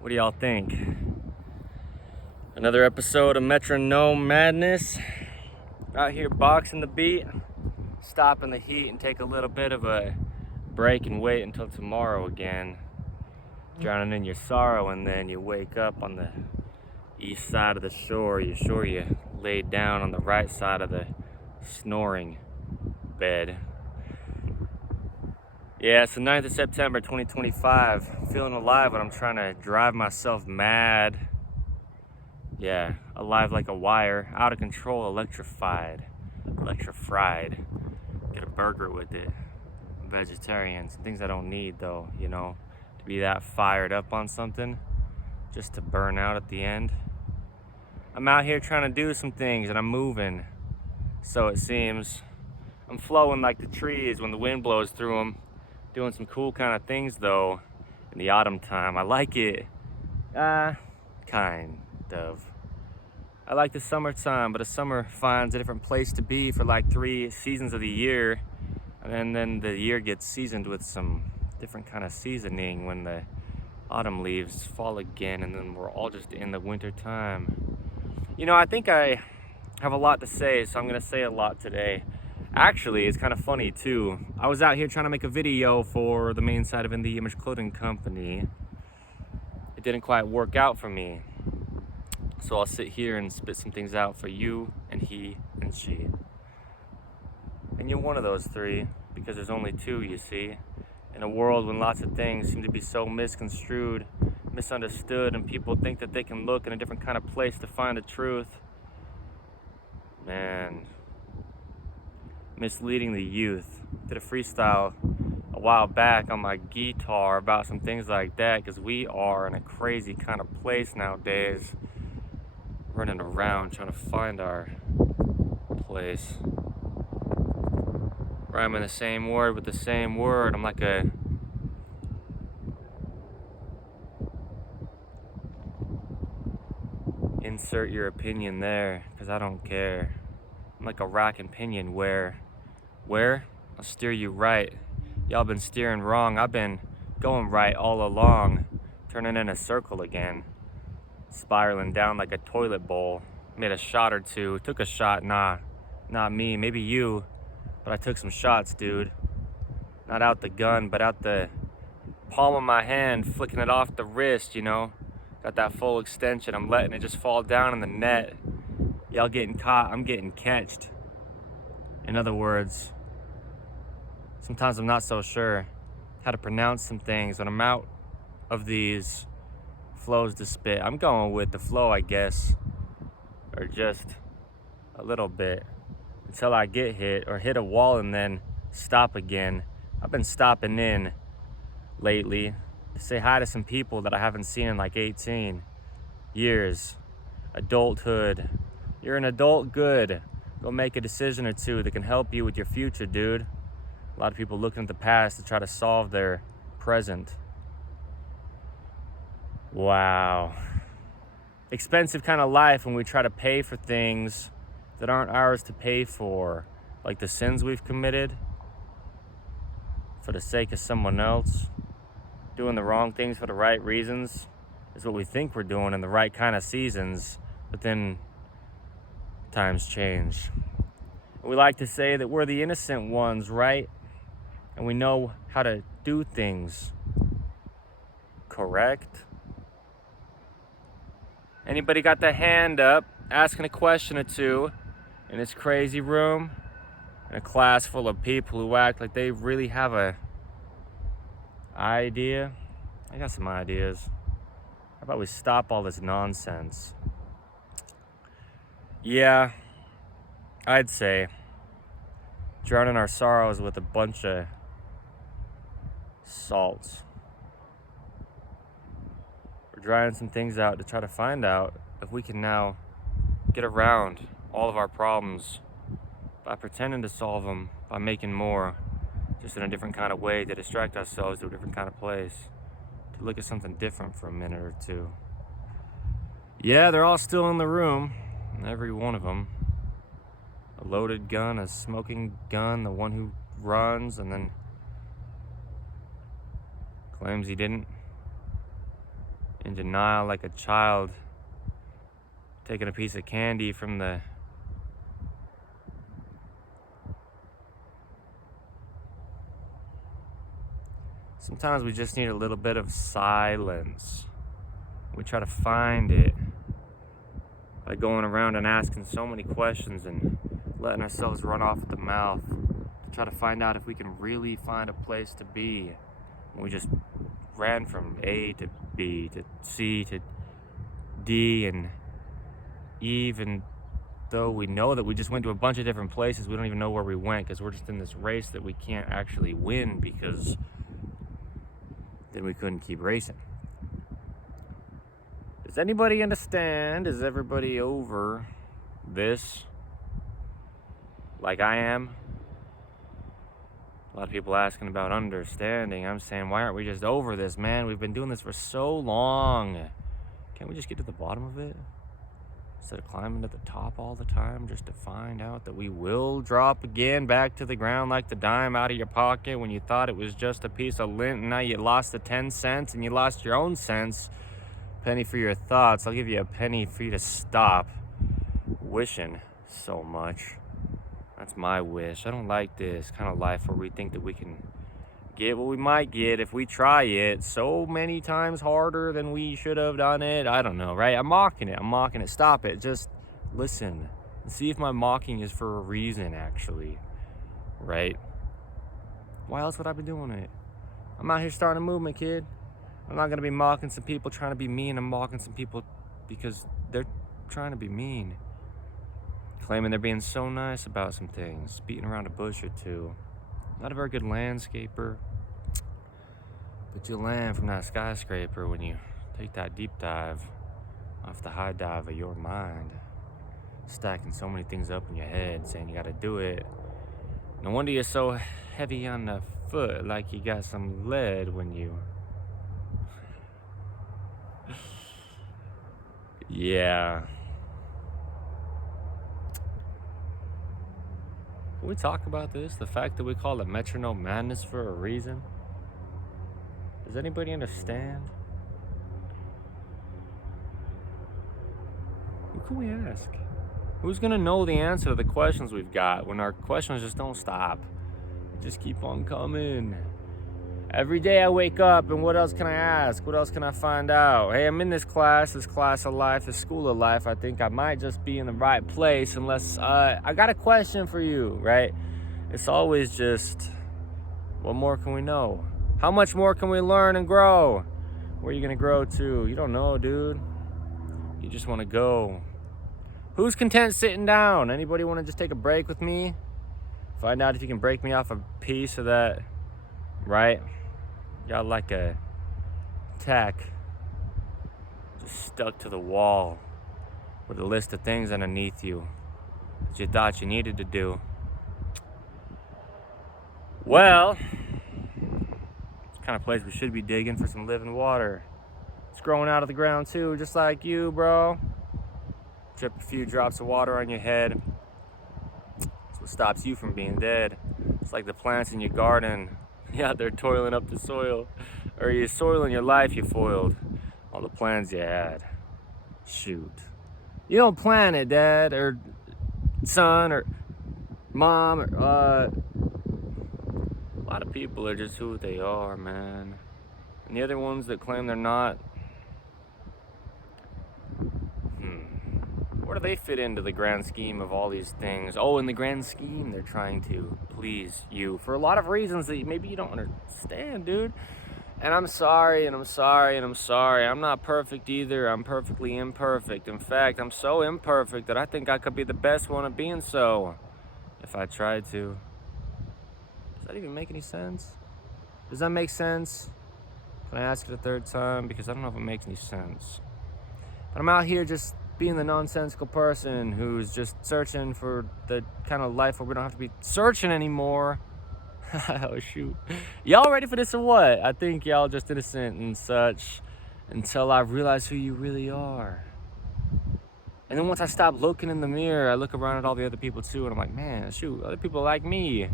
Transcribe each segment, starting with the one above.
What do y'all think? Another episode of Metronome Madness. Out here boxing the beat, stopping the heat and take a little bit of a break and wait until tomorrow again. Drowning in your sorrow, and then you wake up on the east side of the shore. You're sure you laid down on the right side of the snoring bed. Yeah, it's the 9th of September 2025. Feeling alive when I'm trying to drive myself mad. Yeah, alive like a wire, out of control, electrified, fried. Get a burger with it. Vegetarian, some things I don't need though, you know, to be that fired up on something, just to burn out at the end. I'm out here trying to do some things and I'm moving, so it seems. I'm flowing like the trees when the wind blows through them. Doing some cool kind of things though in the autumn time. I like it. Kind of. I like the summertime, but the summer finds a different place to be for like 3 seasons of the year. And then the year gets seasoned with some different kind of seasoning when the autumn leaves fall again, and then we're all just in the winter time. You know, I think I have a lot to say, so I'm gonna say a lot today. Actually, it's kind of funny too. I was out here trying to make a video for the main side of InTheImageClothingCompany. It didn't quite work out for me. So I'll sit here and spit some things out for you and he and she. And you're one of those three, because there's only two, you see. In a world when lots of things seem to be so misconstrued, misunderstood, and people think that they can look in a different kind of place to find the truth. Man. Misleading the youth. Did a freestyle a while back on my guitar about some things like that, because we are in a crazy kind of place nowadays, running around trying to find our place, rhyming the same word with the same word. I'm like a insert your opinion there, because I don't care. I'm like a rack and pinion where I'll steer you right. Y'all been steering wrong. I've been going right all along, turning in a circle again, spiraling down like a toilet bowl. Made a shot or two, took a shot, nah, not me, maybe you, but I took some shots, dude. Not out the gun, but out the palm of my hand, flicking it off the wrist, you know. Got that full extension, I'm letting it just fall down in the net. Y'all getting caught, I'm getting catched. In other words, sometimes I'm not so sure how to pronounce some things when I'm out of these flows to spit. I'm going with the flow, I guess, or just a little bit until I get hit or hit a wall and then stop again. I've been stopping in lately to say hi to some people that I haven't seen in like 18 years. Adulthood. You're an adult, good. Go make a decision or two that can help you with your future, dude. A lot of people looking at the past to try to solve their present. Wow. Expensive kind of life when we try to pay for things that aren't ours to pay for, like the sins we've committed for the sake of someone else. Doing the wrong things for the right reasons is what we think we're doing in the right kind of seasons, but then times change. We like to say that we're the innocent ones, right? And we know how to do things correct. Anybody got their hand up, asking a question or two in this crazy room, in a class full of people who act like they really have a idea? I got some ideas. How about we stop all this nonsense? Yeah, I'd say drowning our sorrows with a bunch of salts. We're drying some things out to try to find out if we can now get around all of our problems by pretending to solve them, by making more, just in a different kind of way, to distract ourselves to a different kind of place, to look at something different for a minute or two. Yeah, they're all still in the room, every one of them. A loaded gun, a smoking gun, the one who runs and then claims he didn't. in denial like a child taking a piece of candy from the Sometimes we just need a little bit of silence. We try to find it by going around and asking so many questions and letting ourselves run off at the mouth to try to find out if we can really find a place to be. We just ran from A to B to C to D, and even though we know that we just went to a bunch of different places, we don't even know where we went because we're just in this race that we can't actually win because then we couldn't keep racing. Does anybody understand? Is everybody over this like I am? A lot of people asking about understanding. I'm saying, why aren't we just over this, man? We've been doing this for so long. Can't we just get to the bottom of it? Instead of climbing to the top all the time just to find out that we will drop again back to the ground like the dime out of your pocket when you thought it was just a piece of lint and now you lost the 10 cents and you lost your own cents. Penny for your thoughts. I'll give you a penny for you to stop wishing so much. That's my wish. I don't like this kind of life where we think that we can get what we might get if we try it so many times harder than we should have done it. I don't know, right? I'm mocking it. Stop it. Just listen and see if my mocking is for a reason, actually, right? Why else would I be doing it? I'm out here starting a movement, kid. I'm not gonna be mocking some people trying to be mean. I'm mocking some people because they're trying to be mean, claiming they're being so nice about some things, beating around a bush or two. Not a very good landscaper, but you land from that skyscraper when you take that deep dive off the high dive of your mind, stacking so many things up in your head, saying you gotta do it. No wonder you're so heavy on the foot, like you got some lead when you... Yeah. Can we talk about this? The fact that we call it Metronome Madness for a reason? Does anybody understand? Who can we ask? Who's gonna know the answer to the questions we've got when our questions just don't stop? Just keep on coming. Every day I wake up and what else can I ask? What else can I find out? Hey, I'm in this class of life, this school of life. I think I might just be in the right place unless I got a question for you, right? It's always just, what more can we know? How much more can we learn and grow? Where are you gonna grow to? You don't know, dude. You just wanna go. Who's content sitting down? Anybody wanna just take a break with me? Find out if you can break me off a piece of that, right? Got like a tack just stuck to the wall with a list of things underneath you that you thought you needed to do. Well, it's the kind of place we should be digging for some living water. It's growing out of the ground too, just like you, bro. Drip a few drops of water on your head. That's what stops you from being dead. It's like the plants in your garden. Yeah, they're toiling up the soil. Or you're soiling your life you foiled. All the plans you had. Shoot. You don't plan it, Dad, or son, or mom, or a lot of people are just who they are, man. And the other ones that claim they're not, where do they fit into the grand scheme of all these things? Oh, in the grand scheme, they're trying to please you for a lot of reasons that maybe you don't understand, dude. And I'm sorry, and I'm sorry, and I'm sorry. I'm not perfect either. I'm perfectly imperfect. In fact, I'm so imperfect that I think I could be the best one at being so, if I tried to. Does that even make any sense? Does that make sense? Can I ask it a third time? Because I don't know if it makes any sense. But I'm out here just being the nonsensical person who's just searching for the kind of life where we don't have to be searching anymore. Oh, shoot. Y'all ready for this or what? I think y'all just innocent and such until I realize who you really are. And then once I stop looking in the mirror, I look around at all the other people too, and I'm like, man, shoot, other people like me.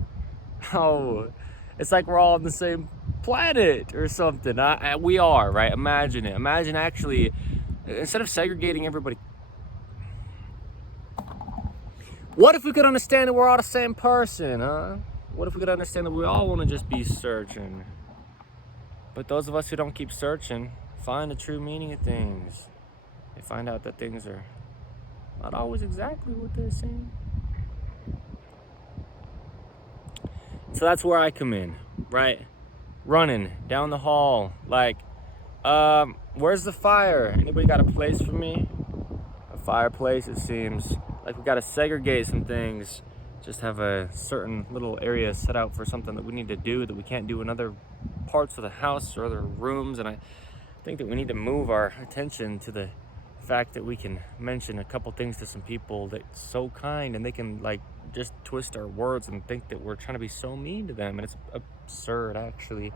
Oh, it's like we're all in the same planet or something. We are, right? Imagine it. Imagine actually, instead of segregating everybody, what if we could understand that we're all the same person, huh? What if we could understand that we all want to just be searching? But those of us who don't keep searching find the true meaning of things. They find out that things are not always exactly what they're saying. So that's where I come in, right? Running down the hall, like, where's the fire? Anybody got a place for me? A fireplace, it seems. Like we gotta segregate some things. Just have a certain little area set out for something that we need to do that we can't do in other parts of the house or other rooms. And I think that we need to move our attention to the fact that we can mention a couple things to some people that's so kind, and they can like just twist our words and think that we're trying to be so mean to them, and it's absurd. Actually,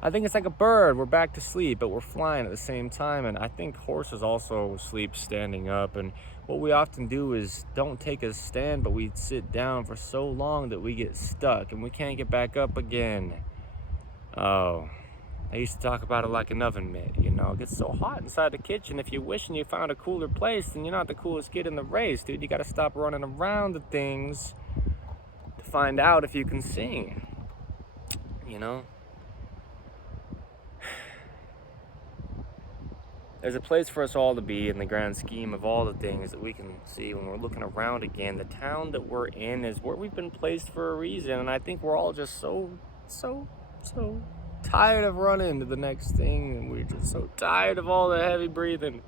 I think it's like a bird. We're back to sleep, but we're flying at the same time. And I think horses also sleep standing up, and what we often do is don't take a stand, but we sit down for so long that we get stuck and we can't get back up again. Oh, I used to talk about it like an oven mitt, you know. It gets so hot inside the kitchen. If you're wishing you found a cooler place, then you're not the coolest kid in the race, dude. You gotta stop running around the things to find out if you can sing, you know. There's a place for us all to be in the grand scheme of all the things that we can see when we're looking around again. The town that we're in is where we've been placed for a reason, and I think we're all just so tired of running to the next thing, and we're just so tired of all the heavy breathing.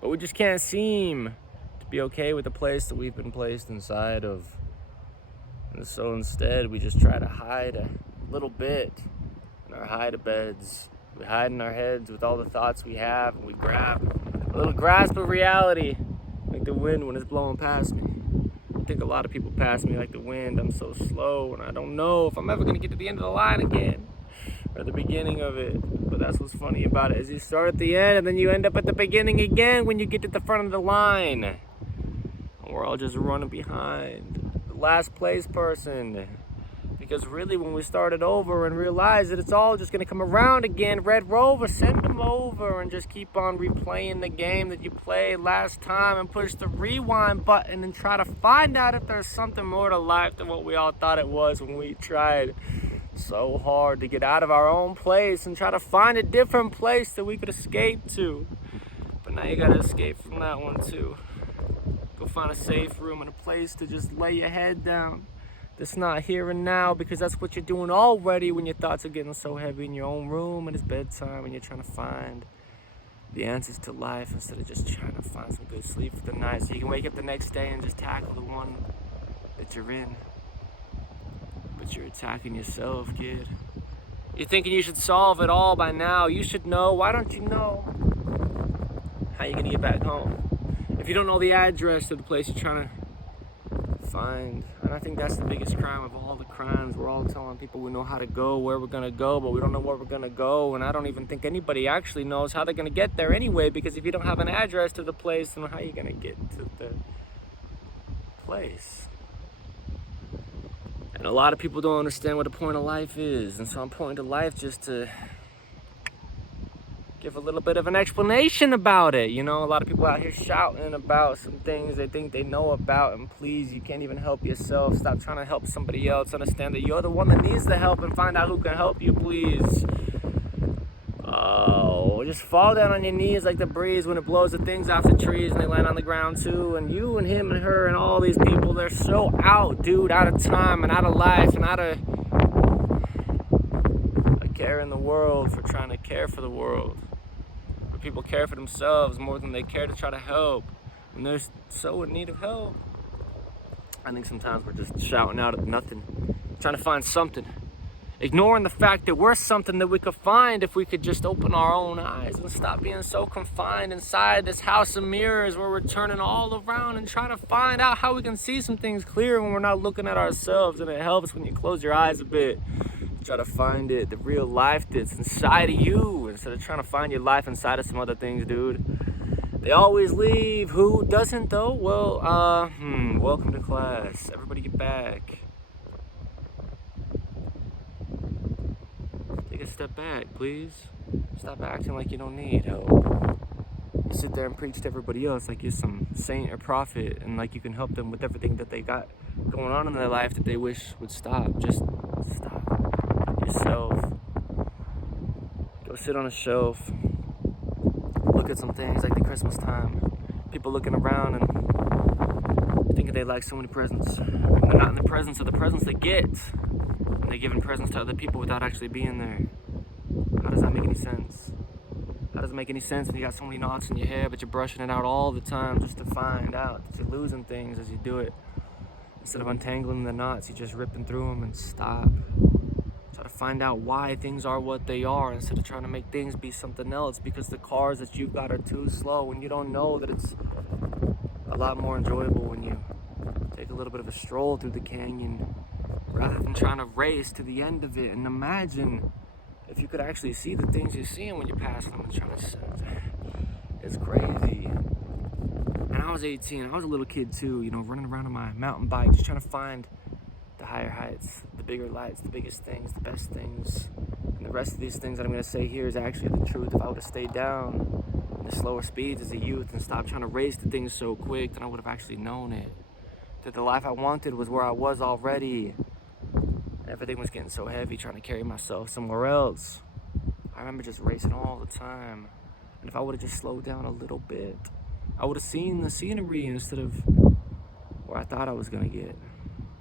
But we just can't seem to be okay with the place that we've been placed inside of. And so instead, we just try to hide a little bit in our hide-a-beds. We hide in our heads with all the thoughts we have, and we grab a little grasp of reality, like the wind when it's blowing past me. I think a lot of people pass me like the wind. I'm so slow, and I don't know if I'm ever gonna get to the end of the line again, or the beginning of it. But that's what's funny about it, is you start at the end, and then you end up at the beginning again when you get to the front of the line. And we're all just running behind the last place person. Because really, when we started over and realized that it's all just going to come around again, Red Rover, send them over and just keep on replaying the game that you played last time and push the rewind button and try to find out if there's something more to life than what we all thought it was when we tried so hard to get out of our own place and try to find a different place that we could escape to. But now you got to escape from that one too. Go find a safe room and a place to just lay your head down. That's not here and now, because that's what you're doing already when your thoughts are getting so heavy in your own room and it's bedtime and you're trying to find the answers to life instead of just trying to find some good sleep for the night so you can wake up the next day and just tackle the one that you're in. But you're attacking yourself, kid. You're thinking you should solve it all by now. You should know. Why don't you know how you're gonna get back home? If you don't know the address to the place you're trying to find. And I think that's the biggest crime of all the crimes. We're all telling people we know how to go, where we're gonna go, but we don't know where we're gonna go. And I don't even think anybody actually knows how they're gonna get there anyway, because if you don't have an address to the place, then how are you gonna get to the place? And a lot of people don't understand what the point of life is, and so I'm pointing to life just to give a little bit of an explanation about it. You know, a lot of people out here shouting about some things they think they know about, and please, you can't even help yourself. Stop trying to help somebody else. Understand that you're the one that needs the help, and find out who can help you, please. Oh, just fall down on your knees like the breeze when it blows the things off the trees and they land on the ground too. And you and him and her and all these people, they're so out, dude, out of time and out of life and out of a care in the world for trying to care for the world. Where people care for themselves more than they care to try to help. And they're so in need of help. I think sometimes we're just shouting out at nothing, trying to find something. Ignoring the fact that we're something that we could find if we could just open our own eyes and stop being so confined inside this house of mirrors where we're turning all around and trying to find out how we can see some things clear when we're not looking at ourselves. And it helps when you close your eyes a bit. Try to find it, the real life that's inside of you, instead of trying to find your life inside of some other things, dude. They always leave. Who doesn't though? Well, welcome to class. Everybody get back. step back, please. Stop acting like you don't need help. You sit there and preach to everybody else like you're some saint or prophet, and like you can help them with everything that they got going on in their life that they wish would stop. Just stop yourself. Go sit on a shelf. Look at some things like the Christmas time. People looking around and thinking they like so many presents. And they're not in the presence of the presents they get. And they're giving presents to other people without actually being there. How does that make any sense? How does it make any sense when you got so many knots in your hair, but you're brushing it out all the time just to find out that you're losing things as you do it? Instead of untangling the knots, you're just ripping through them and stop. Try to find out why things are what they are instead of trying to make things be something else, because the cars that you've got are too slow, and you don't know that it's a lot more enjoyable when you take a little bit of a stroll through the canyon rather than trying to race to the end of it. And imagine if you could actually see the things you're seeing when you're passing them and trying to sit. It's crazy. And I was 18, I was a little kid too, you know, running around on my mountain bike, just trying to find the higher heights, the bigger lights, the biggest things, the best things. And the rest of these things that I'm gonna say here is actually the truth. If I would have stayed down the slower speeds as a youth and stopped trying to race to things so quick, then I would have actually known it. That the life I wanted was where I was already. Everything was getting so heavy trying to carry myself somewhere else. I remember just racing all the time. And if I would have just slowed down a little bit, I would have seen the scenery instead of where I thought I was gonna get.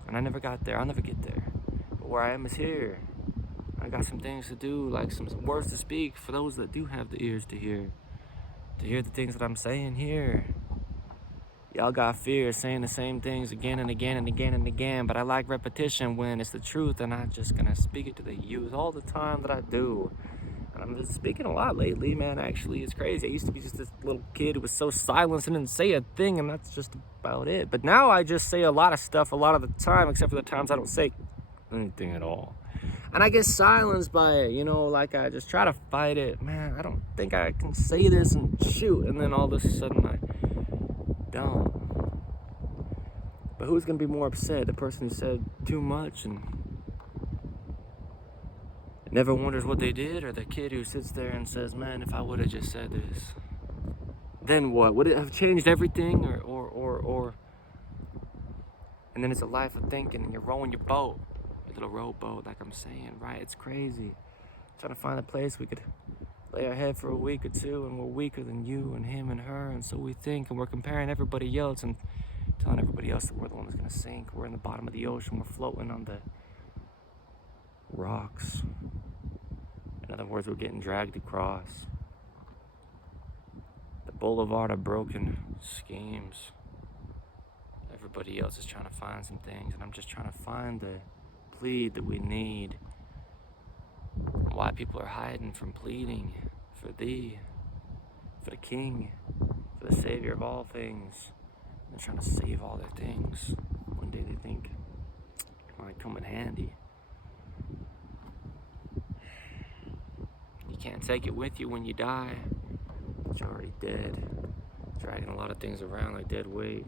And I never got there, I'll never get there. But where I am is here. I got some things to do, like some words to speak for those that do have the ears to hear the things that I'm saying here. Y'all got fear saying the same things again and again and again and again, but I like repetition when it's the truth, and I'm just gonna speak it to the youth all the time that I do. And I'm just speaking a lot lately, man. Actually, it's crazy. I used to be just this little kid who was so silenced and didn't say a thing, and that's just about it. But now I just say a lot of stuff a lot of the time, except for the times I don't say anything at all. And I get silenced by it, you know, like I just try to fight it. Man, I don't think I can say this and shoot, and then all of a sudden I don't. But who's gonna be more upset? The person who said too much and never wonders what they did, or the kid who sits there and says, man, if I would have just said this, then what? Would it have changed everything? Or and then it's a life of thinking, and you're rowing your boat, your little rowboat, like I'm saying, right? It's crazy. Trying to find a place we could lay our head for a week or two, and we're weaker than you and him and her, and so we think, and we're comparing everybody else and telling everybody else that we're the one that's gonna sink. We're in the bottom of the ocean, we're floating on the rocks. In other words, we're getting dragged across the boulevard of broken schemes. Everybody else is trying to find some things, and I'm just trying to find the plead that we need. Why people are hiding from pleading for thee, for the King, for the Savior of all things. They're trying to save all their things. One day they think it might come in handy. You can't take it with you when you die, but you're already dead. Dragging a lot of things around like dead weight.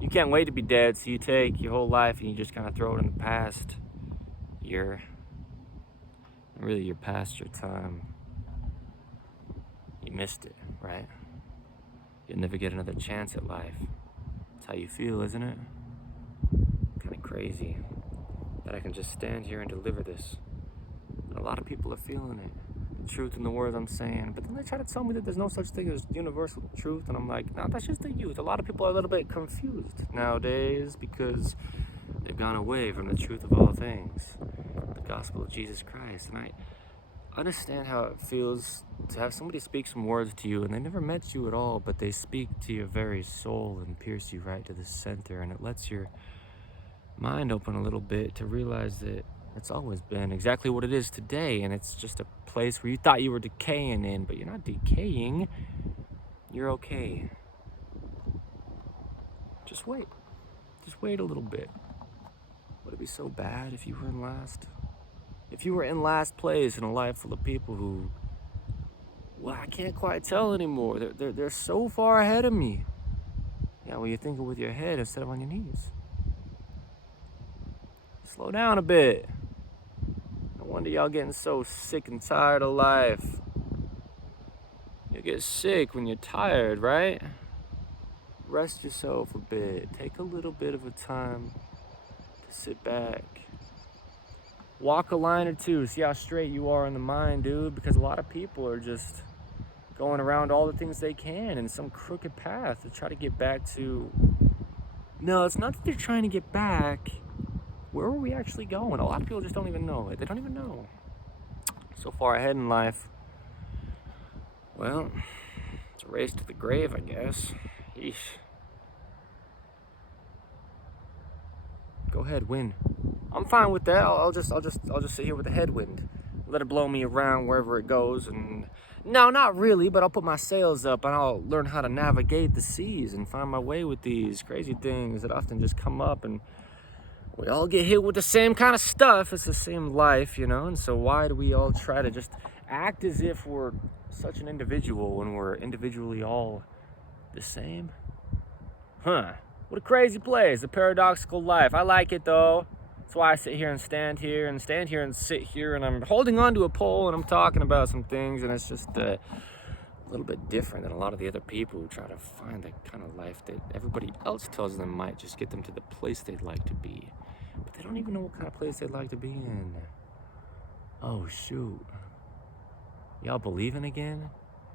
You can't wait to be dead, so you take your whole life and you just kind of throw it in the past. You're past your time. You missed it, right? You'll never get another chance at life. That's how you feel, isn't it? Kind of crazy that I can just stand here and deliver this. And a lot of people are feeling it. The truth in the words I'm saying. But then they try to tell me that there's no such thing as universal truth. And I'm like, no, that's just the youth. A lot of people are a little bit confused nowadays because they've gone away from the truth of all things. The gospel of Jesus Christ. And I understand how it feels to have somebody speak some words to you and they never met you at all, but they speak to your very soul and pierce you right to the center, and it lets your mind open a little bit to realize that it's always been exactly what it is today, and it's just a place where you thought you were decaying in, but you're not decaying. You're okay. Just wait. Just wait a little bit. Would it be so bad if you were in last? If you were in last place in a life full of people who, well, I can't quite tell anymore. They're so far ahead of me. Yeah, well, you're thinking with your head instead of on your knees. Slow down a bit. No wonder y'all getting so sick and tired of life. You get sick when you're tired, right? Rest yourself a bit. Take a little bit of a time to sit back. Walk a line or two. See how straight you are in the mind, dude. Because a lot of people are just going around all the things they can in some crooked path to try to get back to... No, it's not that they're trying to get back. Where are we actually going? A lot of people just don't even know it. They don't even know. So far ahead in life. Well, it's a race to the grave, I guess. Yeesh. Go ahead, win. I'm fine with that. I'll just sit here with the headwind. Let it blow me around wherever it goes. And no, not really, but I'll put my sails up and I'll learn how to navigate the seas and find my way with these crazy things that often just come up, and we all get hit with the same kind of stuff. It's the same life, you know? And so why do we all try to just act as if we're such an individual when we're individually all the same? Huh. What a crazy place, a paradoxical life. I like it though. That's why I sit here and stand here and sit here, and I'm holding on to a pole and I'm talking about some things, and it's just a little bit different than a lot of the other people who try to find the kind of life that everybody else tells them might just get them to the place they'd like to be. But they don't even know what kind of place they'd like to be in. Oh shoot. Y'all believing again?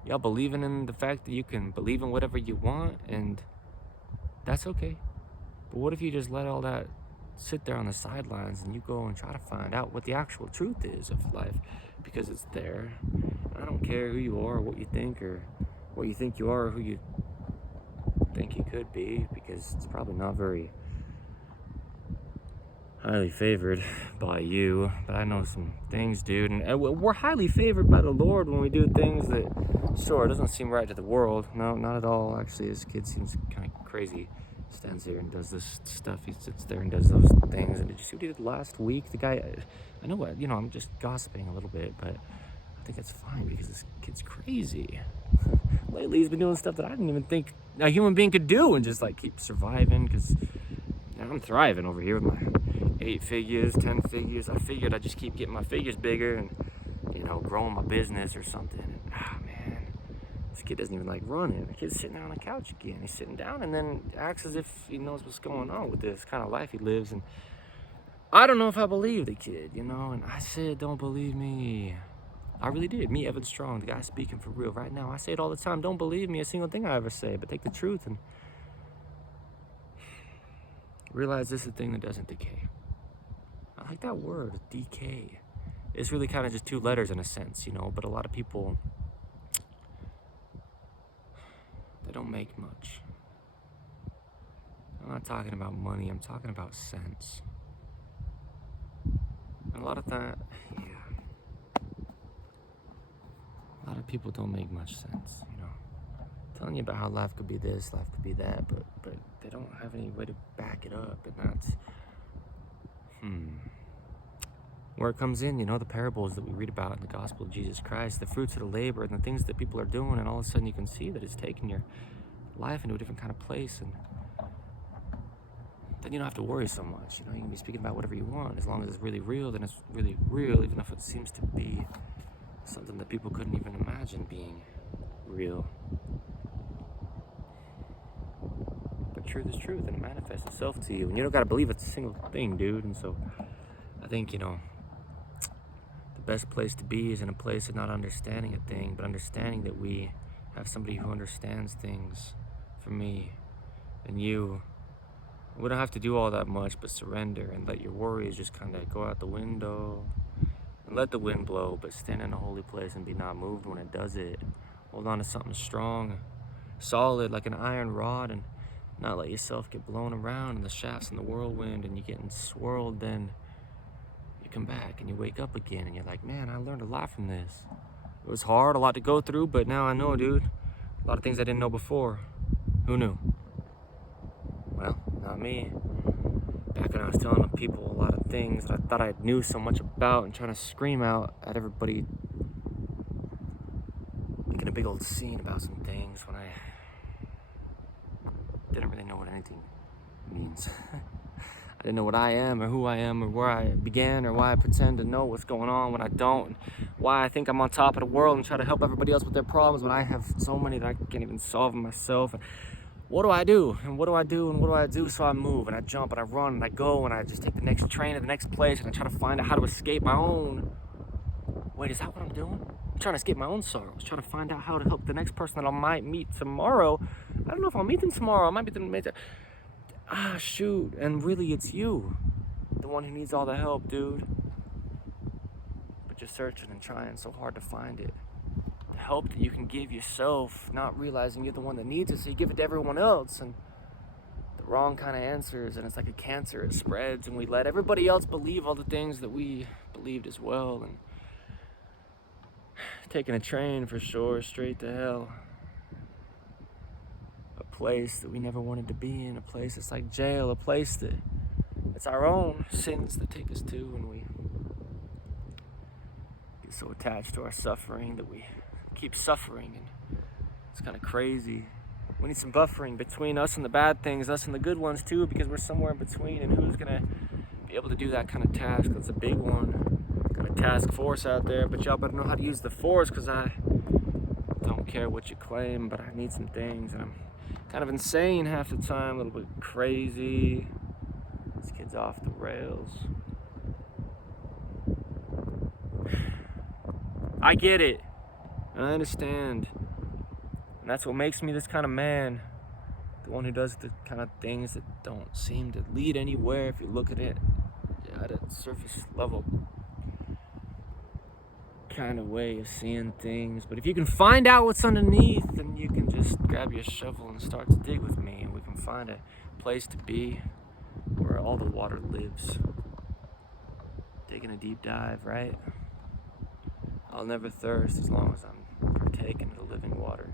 Y'all believing in the fact that you can believe in whatever you want, and that's okay. But what if you just let all that sit there on the sidelines and you go and try to find out what the actual truth is of life, because it's there. I don't care who you are, or what you think, or what you think you are, or who you think you could be, because it's probably not very highly favored by you. But I know some things, dude, and we're highly favored by the Lord when we do things that, sure, it doesn't seem right to the world. No, not at all. Actually, this kid seems kind of crazy. Stands there and does this stuff. He sits there and does those things. And did you see what he did last week? The guy, I know what, I'm just gossiping a little bit, but I think that's fine because this kid's crazy. Lately, he's been doing stuff that I didn't even think a human being could do, and just like keep surviving, because I'm thriving over here with my 8 figures, 10 figures. I figured I'd just keep getting my figures bigger and, growing my business or something. And, man, this kid doesn't even like running. The kid's sitting there on the couch again. He's sitting down and then acts as if he knows what's going on with this kind of life he lives. And I don't know if I believe the kid, and I said, don't believe me. I really did. Me, Evan Strong, the guy speaking for real right now. I say it all the time. Don't believe me a single thing I ever say, but take the truth and realize this is a thing that doesn't decay. I like that word, decay. It's really kind of just 2 letters in a sense, but a lot of people, they don't make much. I'm not talking about money, I'm talking about sense. And a lot of that, a lot of people don't make much sense, telling you about how life could be this, life could be that, but they don't have any way to back it up, and that's, where it comes in, the parables that we read about in the gospel of Jesus Christ, the fruits of the labor and the things that people are doing, and all of a sudden you can see that it's taking your life into a different kind of place, and then you don't have to worry so much, you can be speaking about whatever you want. As long as it's really real, then it's really real, even if it seems to be something that people couldn't even imagine being real. But truth is truth, and it manifests itself to you, and you don't gotta believe it's a single thing, dude. And so I think, the best place to be is in a place of not understanding a thing, but understanding that we have somebody who understands things for me and you. We don't have to do all that much but surrender and let your worries just kind of go out the window and let the wind blow, but stand in a holy place and be not moved when it does it. Hold on to something strong, solid like an iron rod, and not let yourself get blown around in the shafts in the whirlwind and you're getting swirled. Then you come back and you wake up again and you're like, man, I learned a lot from this. It was hard, a lot to go through, but now I know, dude. A lot of things I didn't know before. Who knew? Well, not me. Back when I was telling people a lot of things that I thought I knew so much about and trying to scream out at everybody, making a big old scene about some things when I didn't really know what anything means. I didn't know what I am or who I am or where I began or why I pretend to know what's going on when I don't. And why I think I'm on top of the world and try to help everybody else with their problems when I have so many that I can't even solve them myself. And what do I do? And what do I do? And what do I do? So I move and I jump and I run and I go and I just take the next train to the next place and I try to find out how to escape my own. Wait, is that what I'm doing? I'm trying to escape my own sorrows. Trying to find out how to help the next person that I might meet tomorrow. I don't know if I'll meet them tomorrow. I might meet them later. Ah, shoot. And really, it's you. The one who needs all the help, dude. But you're searching and trying so hard to find it. The help that you can give yourself, not realizing you're the one that needs it, so you give it to everyone else. And the wrong kind of answers, and it's like a cancer. It spreads, and we let everybody else believe all the things that we believed as well. And taking a train for sure, straight to hell. A place that we never wanted to be in, a place that's like jail, a place that it's our own sins that take us to, and we get so attached to our suffering that we keep suffering, and it's kind of crazy. We need some buffering between us and the bad things, us and the good ones too, because we're somewhere in between, and who's gonna be able to do that kind of task? That's a big one. Got a task force out there, but y'all better know how to use the force, because I don't care what you claim, but I need some things, and I'm kind of insane half the time, a little bit crazy. This kid's off the rails. I get it. I understand. And that's what makes me this kind of man. The one who does the kind of things that don't seem to lead anywhere if you look at it at a surface level kind of way of seeing things. But if you can find out what's underneath, then you can just grab your shovel and start to dig with me, and we can find a place to be where all the water lives. Taking a deep dive, right? I'll never thirst as long as I'm partaking of the living water.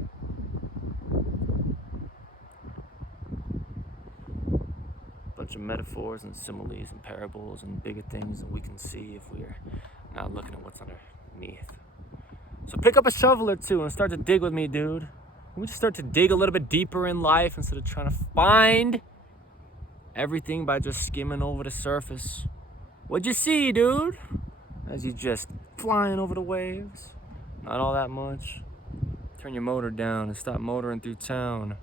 Bunch of metaphors and similes and parables and bigger things that we can see if we're not looking at what's underneath. So pick up a shovel or two and start to dig with me, dude. We just start to dig a little bit deeper in life instead of trying to find everything by just skimming over the surface. What'd you see, dude? As you just flying over the waves. Not all that much. Turn your motor down and stop motoring through town.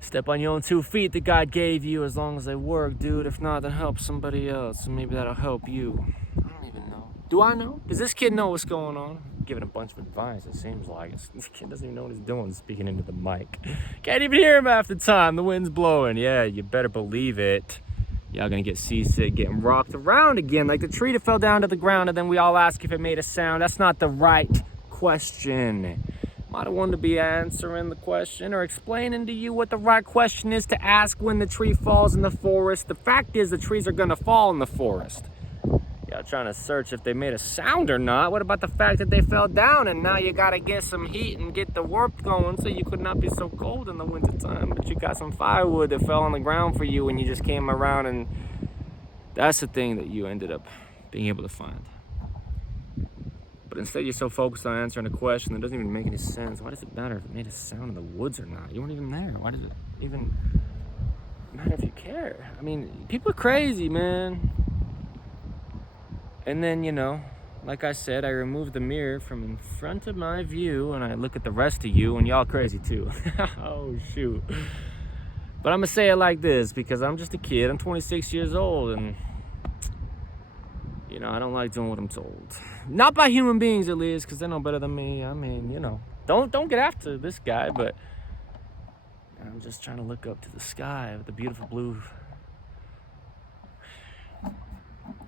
Step on your own 2 feet that God gave you, as long as they work, dude. If not, then help somebody else, and maybe that'll help you. I don't even know. Do I know? Does this kid know what's going on? I'm giving a bunch of advice, it seems like. This kid doesn't even know what he's doing, speaking into the mic. Can't even hear him half the time. The wind's blowing. Yeah, you better believe it. Y'all gonna get seasick, getting rocked around again, like the tree that fell down to the ground, and then we all ask if it made a sound. That's not the right question. Am I the one to be answering the question or explaining to you what the right question is to ask when the tree falls in the forest? The fact is the trees are gonna fall in the forest. Y'all trying to search if they made a sound or not. What about the fact that they fell down and now you gotta get some heat and get the warmth going so you could not be so cold in the wintertime, but you got some firewood that fell on the ground for you and you just came around, and that's the thing that you ended up being able to find. But instead you're so focused on answering a question that doesn't even make any sense. Why does it matter if it made a sound in the woods or not? You weren't even there. Why does it even matter if you care? I mean, people are crazy, man. And then, you know, like I said, I remove the mirror from in front of my view and I look at the rest of you, and y'all crazy too. Oh, shoot. But I'm gonna say it like this because I'm just a kid. I'm 26 years old, and you know, I don't like doing what I'm told. Not by human beings, at least, because they know better than me. I mean, you know, don't get after this guy, but I'm just trying to look up to the sky with the beautiful blue.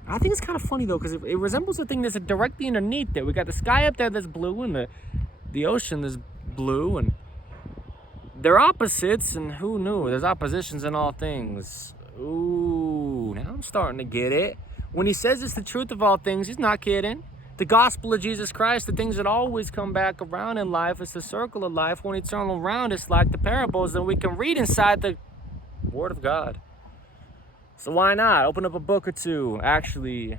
I think it's kind of funny, though, because it resembles a thing that's directly underneath it. We got the sky up there that's blue, and the ocean is blue, and they're opposites, and who knew? There's oppositions in all things. Ooh, now I'm starting to get it. When he says it's the truth of all things, he's not kidding. The gospel of Jesus Christ, the things that always come back around in life, it's the circle of life. When we turn around, it's like the parables that we can read inside the Word of God. So why not? Open up a book or two. Actually,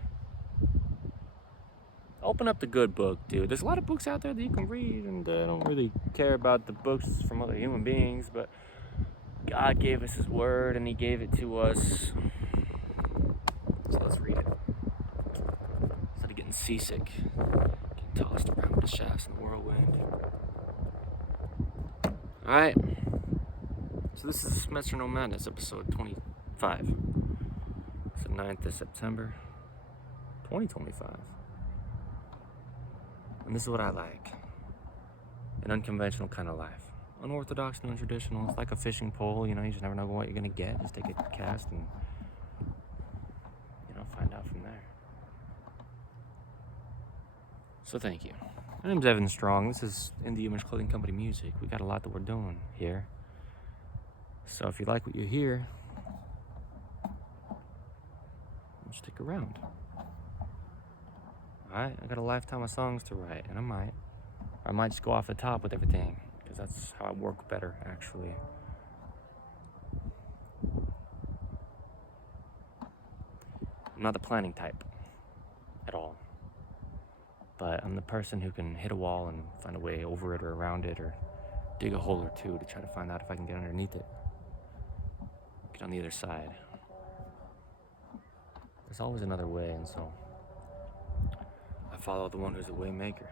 open up the good book, dude. There's a lot of books out there that you can read, and I don't really care about the books from other human beings, but God gave us his word and he gave it to us. So let's read it. Instead of getting seasick, getting tossed around with the shafts in the whirlwind. Alright. So this is Metronome Madness, episode 25. It's the 9th of September, 2025. And this is what I like. An unconventional kind of life. Unorthodox, non-traditional. It's like a fishing pole, you just never know what you're gonna get. Just take a cast and, find out from there. So thank you. My name's Evan Strong. This is InTheImageClothingCompany music. We got a lot that we're doing here. So if you like what you hear, stick around. Alright, I got a lifetime of songs to write, and I might just go off the top with everything, because that's how I work better, actually. I'm not the planning type at all, but I'm the person who can hit a wall and find a way over it or around it, or dig a hole or two to try to find out if I can get underneath it, get on the other side. There's always another way, and so I follow the one who's a way maker,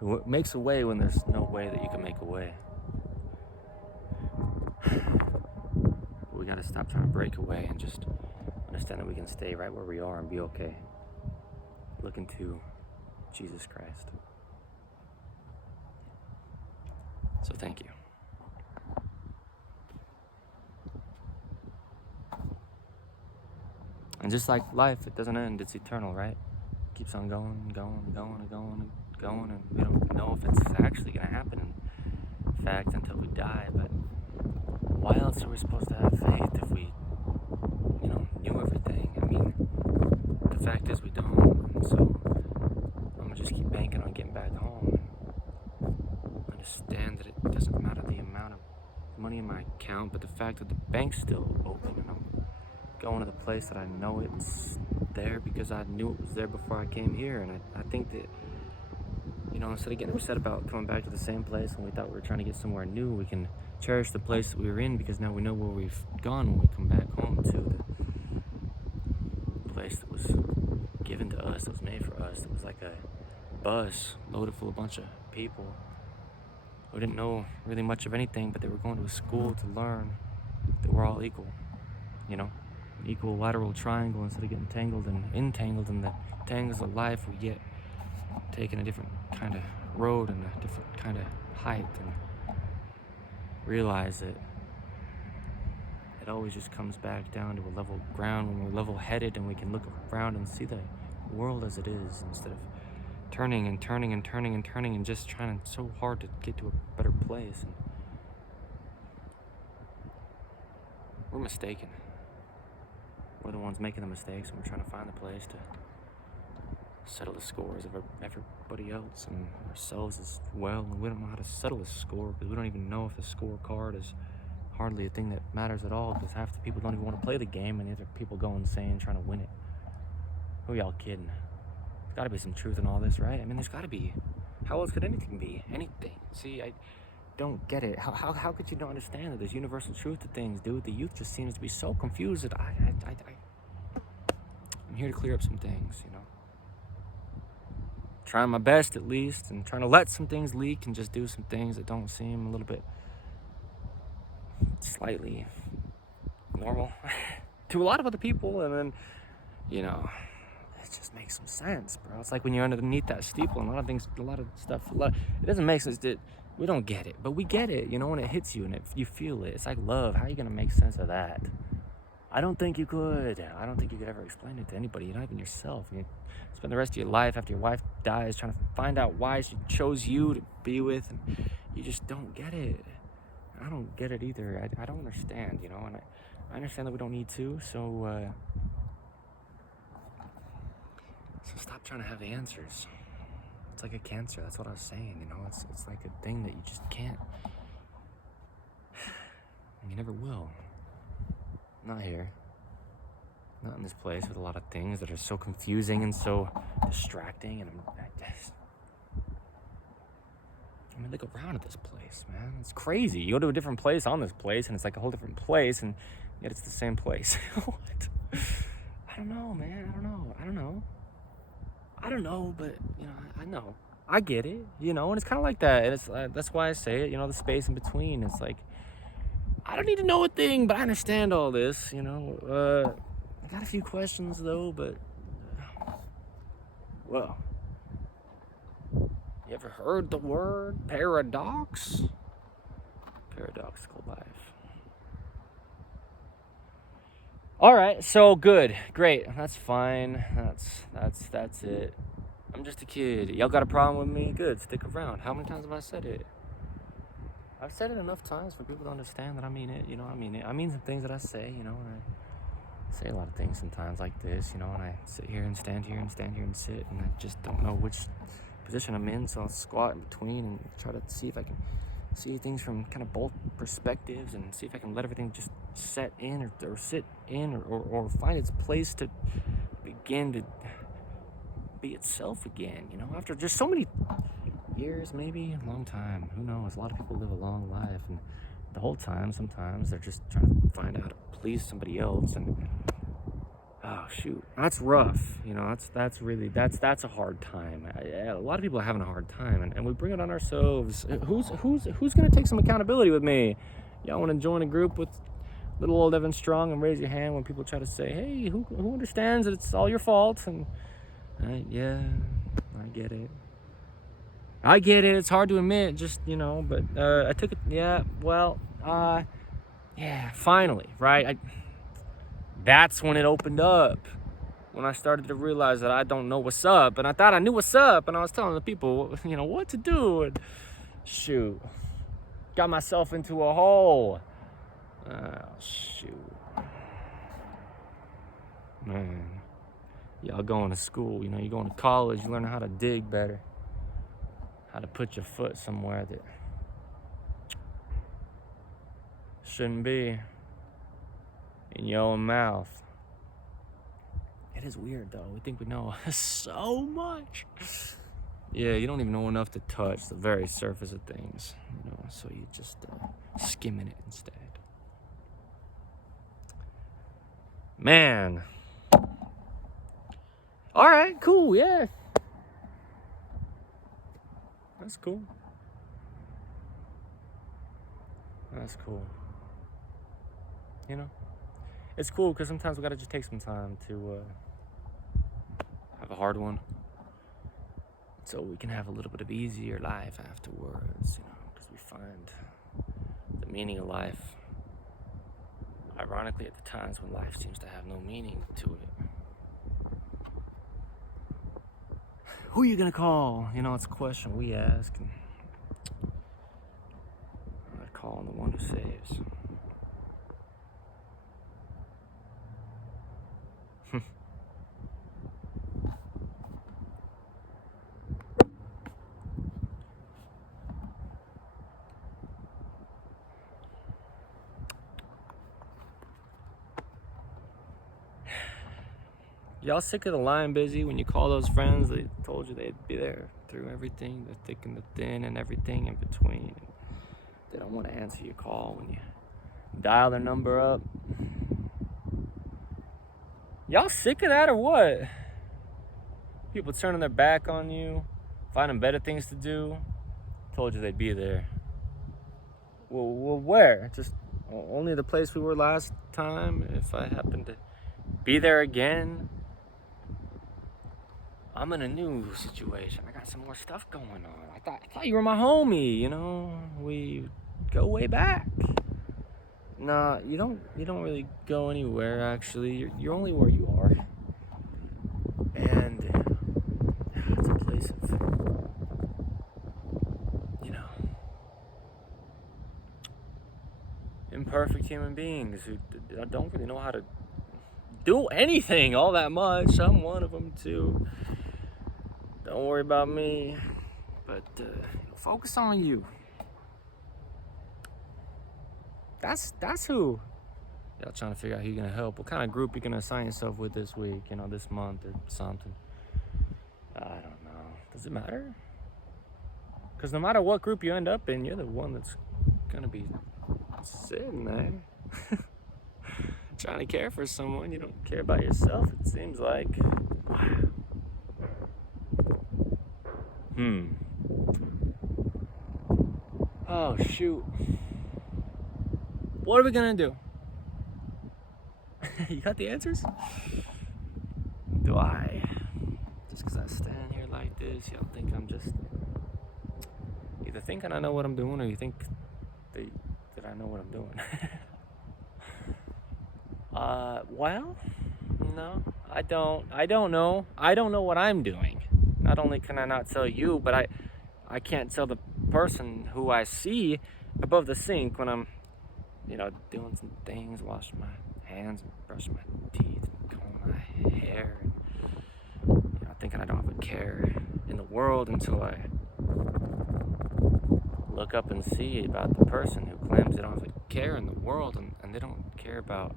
who makes a way when there's no way that you can make a way. We gotta stop trying to break away and just understand that we can stay right where we are and be okay. Looking to Jesus Christ. So thank you. And just like life, it doesn't end, it's eternal, right? It keeps on going and going and going and going and going, and we don't know if it's actually gonna happen, in fact, until we die. But why else are we supposed to have faith if we, knew everything? I mean, the fact is we don't, and so I'm gonna just keep banking on getting back home. Understand that it doesn't matter the amount of money in my account, but the fact that the bank's still open, and I'm going to the place that I know it's there because I knew it was there before I came here. And I think that, instead of getting upset about coming back to the same place when we thought we were trying to get somewhere new, we can cherish the place that we were in, because now we know where we've gone when we come back home to the place that was given to us, that was made for us. It was like a bus loaded full of a bunch of people who didn't know really much of anything, but they were going to a school to learn that we're all equal, an equilateral triangle. Instead of getting tangled and entangled in the tangles of life, we get taking a different kind of road and a different kind of height, and realize that it always just comes back down to a level ground when we're level-headed, and we can look around and see the world as it is, instead of turning and turning and turning and turning and just trying so hard to get to a better place. And we're mistaken. We're the ones making the mistakes, and we're trying to find the place to settle the scores of everybody else and ourselves as well. And we don't know how to settle a score, because we don't even know if the scorecard is hardly a thing that matters at all, because half the people don't even want to play the game, and the other people go insane trying to win it. Who are y'all kidding? There's got to be some truth in all this, right? I mean, there's got to be. How else could anything be? Anything. See, I don't get it. How could you not understand that there's universal truth to things, dude? The youth just seems to be so confused that I'm here to clear up some things, Trying my best, at least, and trying to let some things leak and just do some things that don't seem a little bit slightly normal to a lot of other people. And then, it just makes some sense, bro. It's like when you're underneath that steeple, and a lot of stuff, it doesn't make sense. That we don't get it, but we get it, when it hits you and you feel it. It's like love. How are you gonna make sense of that? I don't think you could. I don't think you could ever explain it to anybody, not even yourself. You spend the rest of your life after your wife dies trying to find out why she chose you to be with, and you just don't get it. I don't get it either. I don't understand, and I understand that we don't need to, so stop trying to have the answers. It's like a cancer. That's what I was saying, It's like a thing that you just can't. And you never will. Not here. Not in this place with a lot of things that are so confusing and so distracting, and I mean, look around at this place, man. It's crazy. You go to a different place on this place, and it's like a whole different place, and yet it's the same place. What? I don't know, man. I don't know, but, I know. I get it, and it's kind of like that. And it's that's why I say it, the space in between. It's like, I don't need to know a thing, but I understand all this, I got a few questions, though, but, well, you ever heard the word paradox? Paradoxical life. All right, so good, great, that's fine. That's it. I'm just a kid. Y'all got a problem with me? Good, stick around. How many times have I said it? I've said it enough times for people to understand that I mean it. I mean it. I mean some things that I say. And I say a lot of things sometimes like this. And I sit here and stand here and stand here and sit, and I just don't know which position I'm in, so I'll squat in between and try to see if I can see things from kind of both perspectives, and see if I can let everything just set in or sit in or find its place to begin to be itself again, after just so many years, maybe a long time, who knows. A lot of people live a long life, and the whole time sometimes they're just trying to find out how to please somebody else, and oh shoot, that's rough. That's really a hard time. A lot of people are having a hard time, and we bring it on ourselves. Who's gonna take some accountability with me? Y'all want to join a group with little old Evan Strong and raise your hand when people try to say, hey, who understands that it's all your fault? And yeah, I get it. It's hard to admit, just, but I took it. Yeah, well, yeah, finally, right? That's when it opened up. When I started to realize that I don't know what's up, and I thought I knew what's up, and I was telling the people, what to do, and shoot, got myself into a hole. Oh, shoot. Man, y'all going to school, you're going to college, you learn how to dig better, how to put your foot somewhere that shouldn't be in your own mouth. It is weird, though. We think we know so much. Yeah, you don't even know enough to touch the very surface of things, so you just skimming it instead. Man. All right, cool, yeah. That's cool. That's cool. It's cool because sometimes we gotta just take some time to have a hard one, so we can have a little bit of easier life afterwards, because we find the meaning of life, ironically, at the times when life seems to have no meaning to it. Who are you gonna call? It's a question we ask. And I'd call on the one who saves. Y'all sick of the line busy when you call those friends? They told you they'd be there through everything, the thick and the thin and everything in between. And they don't want to answer your call when you dial their number up. Y'all sick of that or what? People turning their back on you, finding better things to do. Told you they'd be there. Well, where? Just only the place we were last time? If I happen to be there again? I'm in a new situation. I got some more stuff going on. I thought you were my homie, We go way back. Nah, you don't really go anywhere, actually. You're only where you are. And it's a place of, imperfect human beings who don't really know how to do anything all that much. I'm one of them too. Don't worry about me, but focus on you. That's who. Y'all trying to figure out who you're gonna help. What kind of group you're gonna assign yourself with this week, this month or something. I don't know. Does it matter? Because no matter what group you end up in, you're the one that's gonna be sitting there trying to care for someone. You don't care about yourself, it seems like. Oh, shoot. What are we gonna do? You got the answers? Do I? Just because I stand here like this, y'all think I'm just either thinking I know what I'm doing, or you think that I know what I'm doing. Well, no, I don't know. I don't know what I'm doing. Not only can I not tell you, but I can't tell the person who I see above the sink when I'm, doing some things, washing my hands, and brushing my teeth, and combing my hair, and, thinking I don't have a care in the world until I look up and see about the person who claims they don't have a care in the world, and they don't care about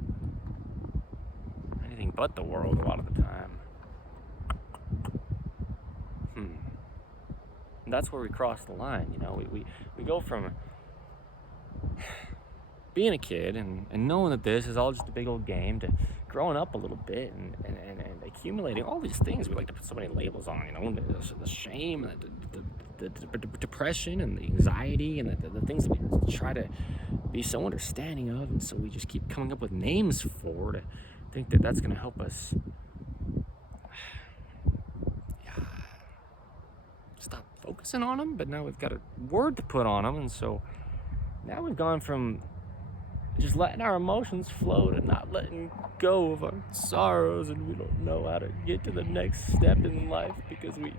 anything but the world a lot of the time. And that's where we cross the line, we go from being a kid and knowing that this is all just a big old game to growing up a little bit and accumulating all these things we like to put so many labels on, the shame, the depression and the anxiety and the things that we try to be so understanding of, and so we just keep coming up with names for to think that that's going to help us stop focusing on them. But now we've got a word to put on them, and so now we've gone from just letting our emotions float and not letting go of our sorrows, and we don't know how to get to the next step in life because we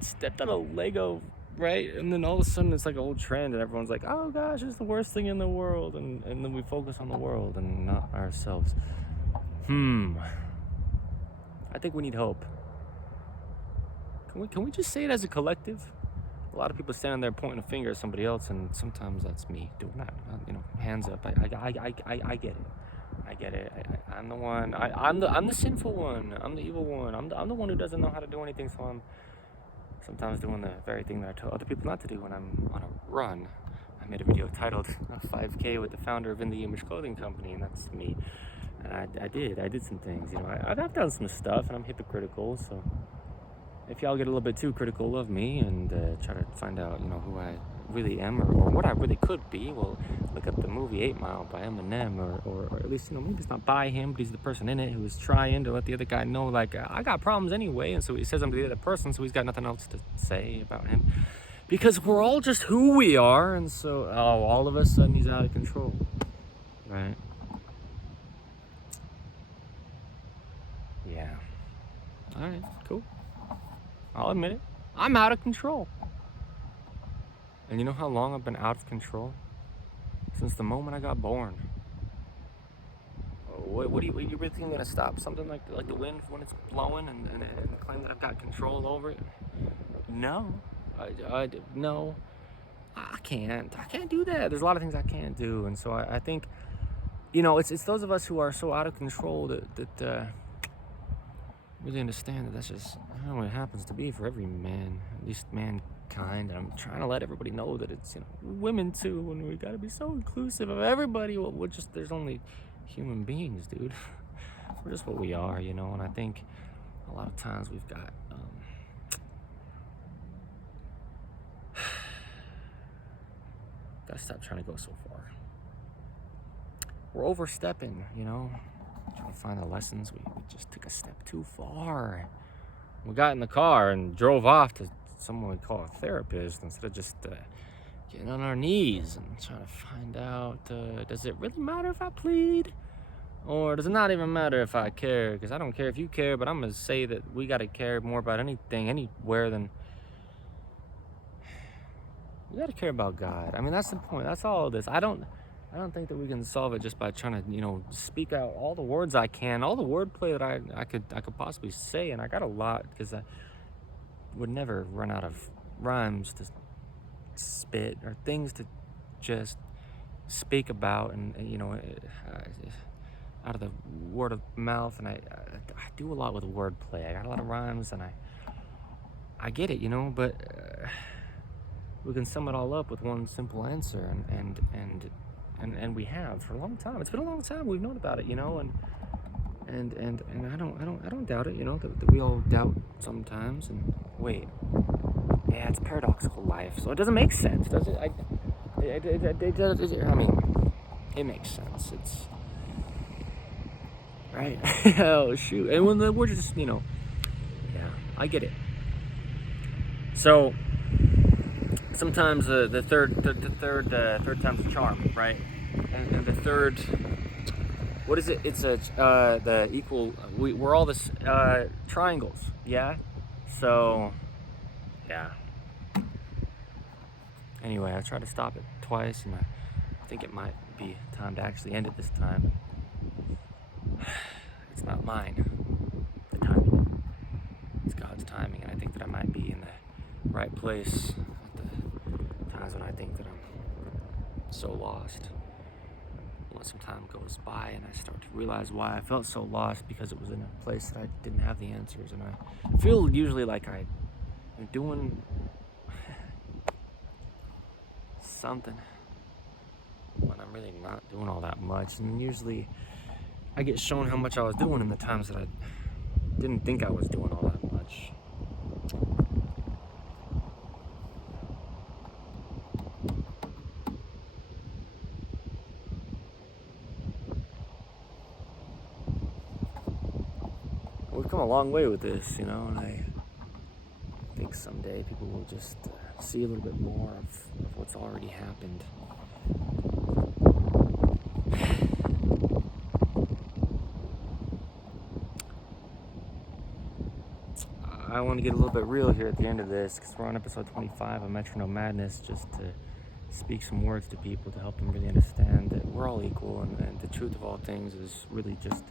stepped on a Lego, right? And then all of a sudden it's like an old trend and everyone's like, oh gosh, it's the worst thing in the world, and then we focus on the world and not ourselves. I think we need hope. Can we just say it as a collective? A lot of people standing there pointing a finger at somebody else, and sometimes that's me doing that. Hands up. I get it. I get it. I'm the one. I'm the sinful one. I'm the evil one. I'm the one who doesn't know how to do anything. So I'm sometimes doing the very thing that I tell other people not to do when I'm on a run. I made a video titled 5K with the founder of InTheImageClothingCompany, and that's me. And I did some things. I've done some stuff, and I'm hypocritical. So if y'all get a little bit too critical of me and try to find out, who I really am or what I really could be, well, look up the movie 8 Mile by Eminem, or at least, maybe it's not by him, but he's the person in it who is trying to let the other guy know, I got problems anyway, and so he says I'm the other person, so he's got nothing else to say about him. Because we're all just who we are, and so, all of a sudden he's out of control, right? Yeah. All right, cool. I'll admit it. I'm out of control. And you know how long I've been out of control? Since the moment I got born. What do you really think gonna stop something like the wind when it's blowing and claim that I've got control over it? No. No. I can't do that. There's a lot of things I can't do. And so I think, it's those of us who are so out of control that really understand that that's just how it happens to be for every man, at least mankind. And I'm trying to let everybody know that it's, women too, and we gotta be so inclusive of everybody. Well, there's only human beings, dude. We're just what we are, and I think a lot of times we've got, gotta stop trying to go so far. We're overstepping, trying to find the lessons. We just took a step too far. We got in the car and drove off to someone we call a therapist instead of just getting on our knees and trying to find out, does it really matter if I plead? Or does it not even matter if I care? Because I don't care if you care, but I'm going to say that we got to care more about anything, anywhere than... We got to care about God. I mean, that's the point. That's all of this. I don't think that we can solve it just by trying to, speak out all the words I can, all the wordplay that I could possibly say, and I got a lot because I would never run out of rhymes to spit or things to just speak about, and out of the word of mouth, and I do a lot with wordplay. I got a lot of rhymes, and I get it, but we can sum it all up with one simple answer, and we have for a long time. It's been a long time we've known about it, you know, and I don't doubt it, you know, that we all doubt sometimes. And wait, yeah, it's paradoxical life, so it doesn't make sense, does it? I mean, it makes sense. It's right. Oh shoot! And when we're just, you know, yeah, I get it. So sometimes the third time's a charm, right? And the third, what is it? It's the equal. We're all this triangles, yeah. So yeah. Anyway, I tried to stop it twice, and I think it might be time to actually end it this time. It's not mine, the timing. It's God's timing, and I think that I might be in the right place at the times when I think that I'm so lost. Once some time goes by and I start to realize why I felt so lost, because it was in a place that I didn't have the answers, and I feel usually like I'm doing something when I'm really not doing all that much. And usually I get shown how much I was doing in the times that I didn't think I was doing all that much. We've come a long way with this, you know, and I think someday people will just see a little bit more of what's already happened. I want to get a little bit real here at the end of this, because we're on episode 25 of Metronome Madness, just to speak some words to people to help them really understand that we're all equal, and the truth of all things is really just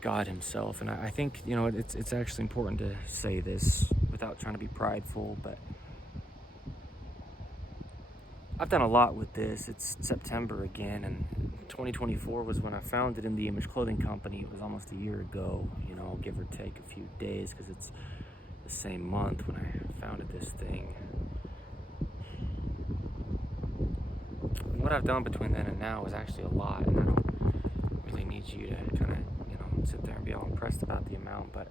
God himself. And I think, you know, it's actually important to say this without trying to be prideful, but I've done a lot with this. It's September again, and 2024 was when I founded In The Image Clothing Company. It was almost a year ago, you know, give or take a few days, because it's the same month when I founded this thing. And what I've done between then and now is actually a lot, and I don't really need you to kind of, you know, sit there and be all impressed about the amount, but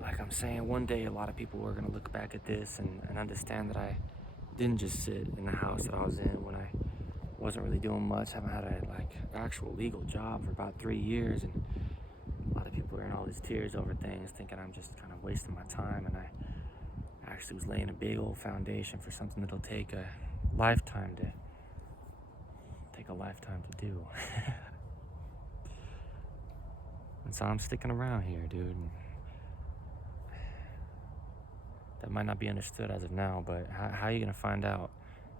like I'm saying, one day a lot of people are going to look back at this and understand that I didn't just sit in the house that I was in when I wasn't really doing much. I haven't had a actual legal job for about 3 years, and a lot of people are in all these tears over things, thinking I'm just kind of wasting my time, and I actually was laying a big old foundation for something that'll take a lifetime to do. And so I'm sticking around here, dude. That might not be understood as of now, but how are you gonna find out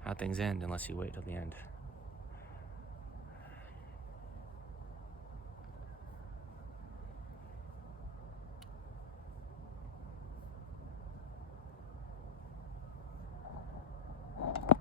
how things end unless you wait till the end?